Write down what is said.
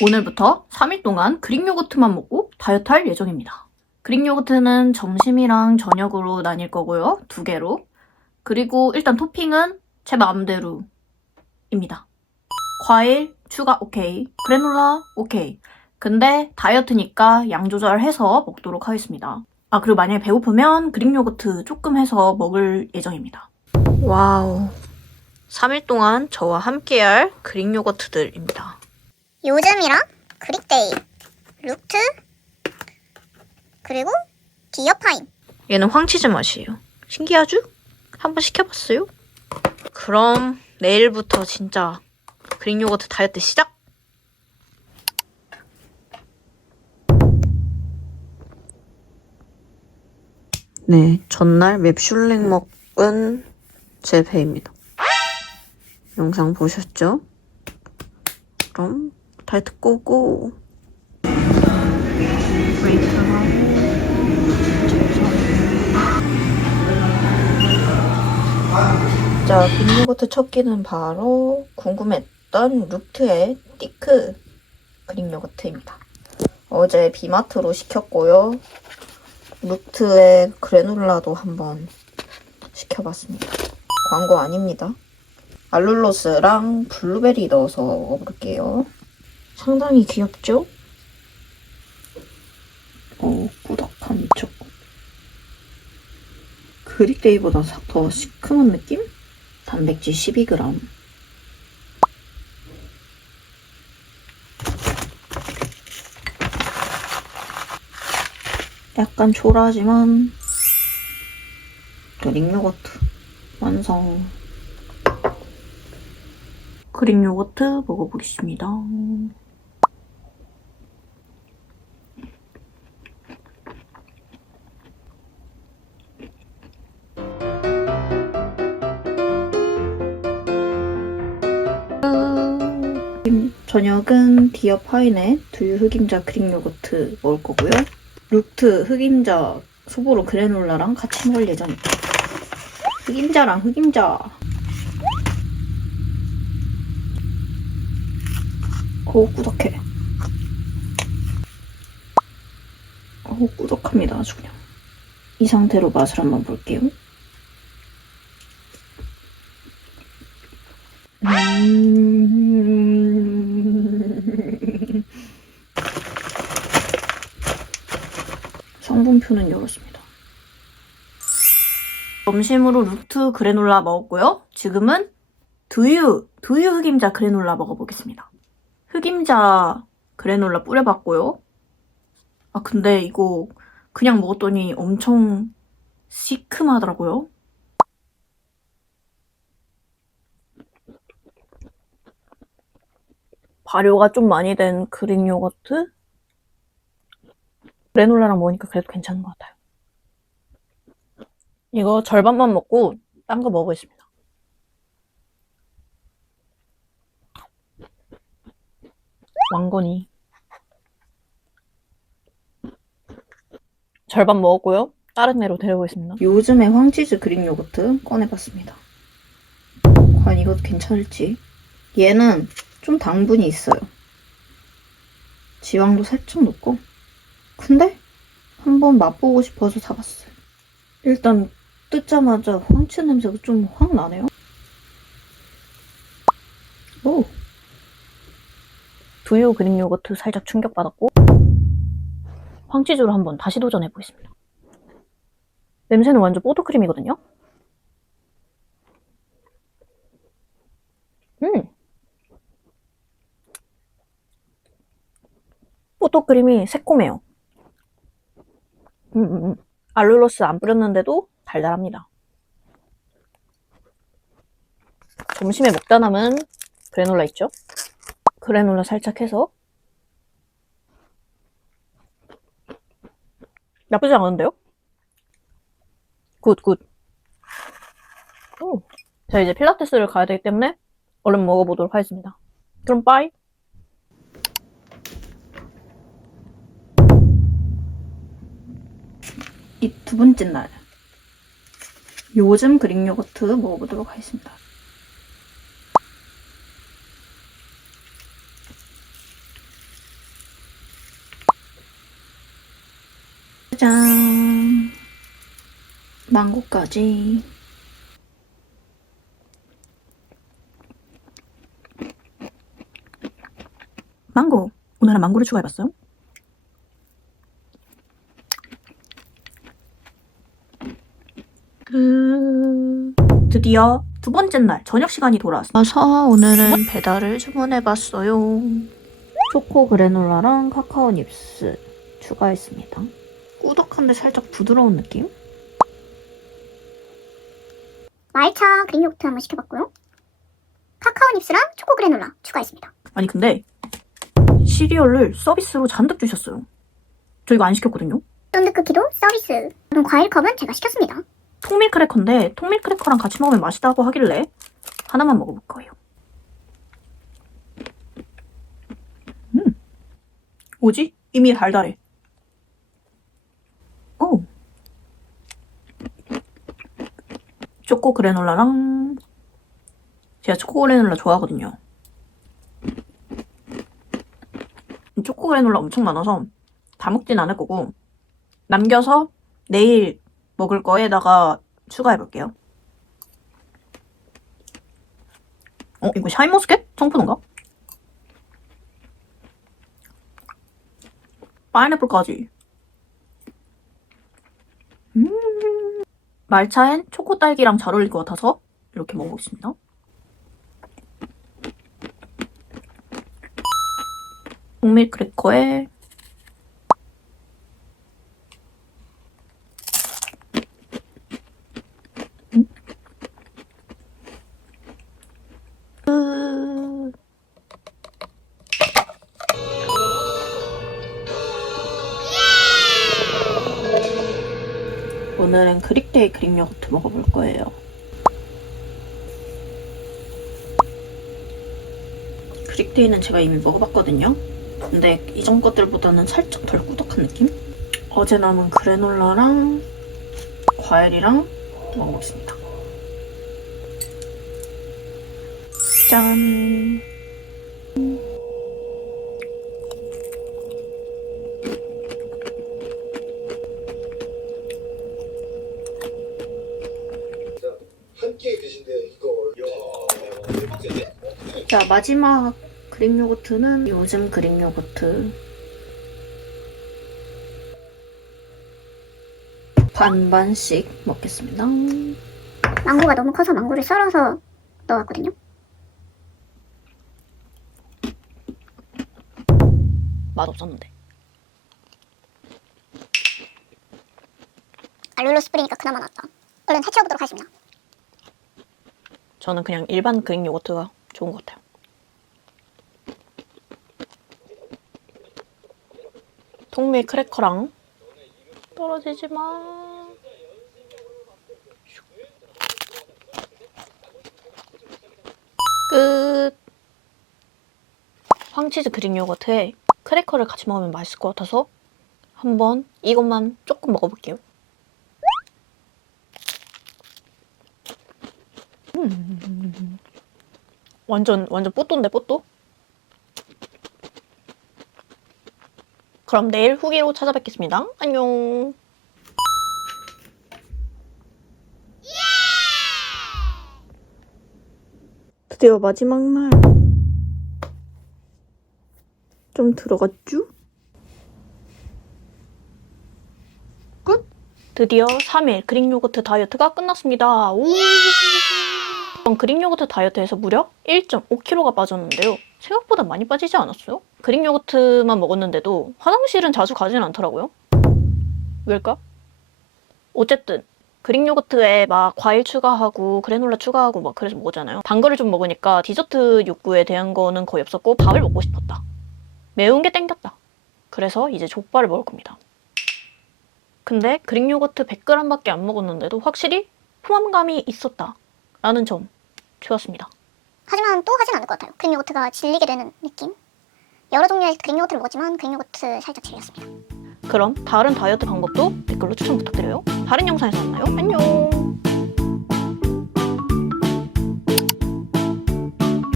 오늘부터 3일 동안 그릭 요거트만 먹고 다이어트 할 예정입니다. 그릭 요거트는 점심이랑 저녁으로 나뉠 거고요. 두 개로. 그리고 일단 토핑은 제 마음대로입니다. 과일 추가 오케이. 그래놀라 오케이. 근데 다이어트니까 양 조절해서 먹도록 하겠습니다. 아, 그리고 만약에 배고프면 그릭 요거트 조금 해서 먹을 예정입니다. 와우. 3일 동안 저와 함께할 그릭 요거트들입니다. 요즘이랑 그릭데이, 루트, 그리고 디어파인. 얘는 황치즈 맛이에요. 신기하죠? 한번 시켜봤어요? 그럼 내일부터 진짜 그릭 요거트 다이어트 시작! 네, 전날 맵슐랭 먹은 제 배입니다. 영상 보셨죠? 그럼 다이어트 꼬고 자, 빅요거트 첫 끼는 바로 궁금했던 루트의 띠크 그릭 요거트입니다. 어제 비마트로 시켰고요. 루트의 그래놀라도 한번 시켜봤습니다. 광고 아닙니다. 알룰로스랑 블루베리 넣어서 먹어볼게요. 상당히 귀엽죠? 어, 꾸덕한 척. 그릭데이보다 더 시큼한 느낌? 단백질 12g. 약간 초라하지만 그릭 요거트 완성. 그릭 요거트 먹어보겠습니다. 저녁은 디어 파인의 두유 흑임자 그릭 요거트 먹을 거고요. 루트 흑임자 소보로 그래놀라랑 같이 먹을 예정입니다. 흑임자랑 흑임자. 오 꾸덕해. 오 꾸덕합니다 아주 그냥. 이 상태로 맛을 한번 볼게요. 성분표는 이렇습니다. 점심으로 루트 그래놀라 먹었고요. 지금은 두유, 두유 흑임자 그래놀라 먹어보겠습니다. 흑임자 그래놀라 뿌려봤고요. 아, 근데 이거 그냥 먹었더니 엄청 시큼하더라고요. 발효가 좀 많이 된 그릭 요거트? 그래놀라랑 먹으니까 그래도 괜찮은 것 같아요. 이거 절반만 먹고 딴 거 먹어보겠습니다. 왕건이. 절반 먹었고요. 다른 애로 데려보겠습니다. 요즘에 황치즈 그릭 요거트 꺼내봤습니다. 과연 이것도 괜찮을지. 얘는 좀 당분이 있어요. 지방도 살짝 높고. 근데 한번 맛보고 싶어서 사봤어요. 일단 뜯자마자 황치 냄새가 좀 확 나네요. 오. 두유 그릭 요거트 살짝 충격받았고 황치즈로 한번 다시 도전해 보겠습니다. 냄새는 완전 뽀드크림이거든요. 음. 뽀드크림이 새콤해요. 음, 음, 음. 알룰로스 안 뿌렸는데도 달달합니다. 점심에 먹다 남은 그래놀라 있죠? 그래놀라 살짝 해서 나쁘지 않은데요? 굿, 굿. 오. 자, 이제 필라테스를 가야 되기 때문에 얼른 먹어보도록 하겠습니다. 그럼 빠이. 이 두 번째 날 요즘 그릭 요거트 먹어보도록 하겠습니다. 짠! 망고까지. 망고! 오늘은 망고를 추가해봤어요. 그... 드디어 두 번째 날 저녁 시간이 돌아왔습니다. 그래서 오늘은 배달을 주문해봤어요. 초코 그래놀라랑 카카오 닙스 추가했습니다. 꾸덕한데 살짝 부드러운 느낌? 말차 그릭 요거트 한번 시켜봤고요. 카카오 닙스랑 초코 그래놀라 추가했습니다. 아니 근데 시리얼을 서비스로 잔뜩 주셨어요. 저 이거 안 시켰거든요. 쫀득 쿠키도 서비스. 그럼 과일 컵은 제가 시켰습니다. 통밀 크래커인데 통밀 크래커랑 같이 먹으면 맛있다고 하길래 하나만 먹어볼 거예요. 음, 뭐지? 이미 달달해. 오. 초코 그래놀라랑 제가 초코 그래놀라 좋아하거든요. 초코 그래놀라 엄청 많아서 다 먹진 않을 거고 남겨서 내일 먹을 거에다가 추가해볼게요. 어, 이거 샤인머스켓? 청포도인가? 파인애플까지. 음, 말차엔 초코 딸기랑 잘 어울릴 것 같아서 이렇게 먹어보겠습니다. 통밀 크래커에 오늘은 그릭데이 그릭 요거트 먹어볼 거예요. 그릭데이는 제가 이미 먹어봤거든요. 근데 이전 것들보다는 살짝 덜 꾸덕한 느낌? 어제 남은 그래놀라랑 과일이랑 먹어보겠습니다. 짠. 한 끼에 드신데 이걸 자, 마지막 그릭 요거트는 요즘 그릭 요거트. 반반씩 먹겠습니다. 망고가 너무 커서 망고를 썰어서 넣었거든요. 맛 없었는데. 알룰로 스프리니까 그나마 낫다. 얼른 해치워보도록 하겠습니다. 저는 그냥 일반 그릭 요거트가 좋은 것 같아요. 통밀 크래커랑 떨어지지 마. 끝. 황치즈 그릭 요거트에 크래커를 같이 먹으면 맛있을 것 같아서 한번 이것만 조금 먹어볼게요. 음. 완전 완전 뽀또인데 뽀또? 그럼 내일 후기로 찾아뵙겠습니다. 안녕. 드디어 마지막 날. 좀 들어갔죠? 끝? 드디어 3일 그릭 요거트 다이어트가 끝났습니다. 오! 이번 그릭 요거트 다이어트에서 무려 1.5kg가 빠졌는데요. 생각보다 많이 빠지지 않았어요? 그릭 요거트만 먹었는데도 화장실은 자주 가진 않더라고요. 왜일까? 어쨌든 그릭 요거트에 막 과일 추가하고 그래놀라 추가하고 막 그래서 먹었잖아요. 단 거를 좀 먹으니까 디저트 욕구에 대한 거는 거의 없었고 밥을 먹고 싶었다. 매운 게 땡겼다. 그래서 이제 족발을 먹을 겁니다. 근데 그릭 요거트 100g밖에 안 먹었는데도 확실히 포만감이 있었다. 라는 점 좋았습니다. 하지만 또 하진 않을 것 같아요. 그릭 요거트가 질리게 되는 느낌. 여러 종류의 그릭 요거트를 먹었지만 그릭 요거트 살짝 질렸습니다. 그럼 다른 다이어트 방법도 댓글로 추천 부탁드려요. 다른 영상에서 만나요. 안녕.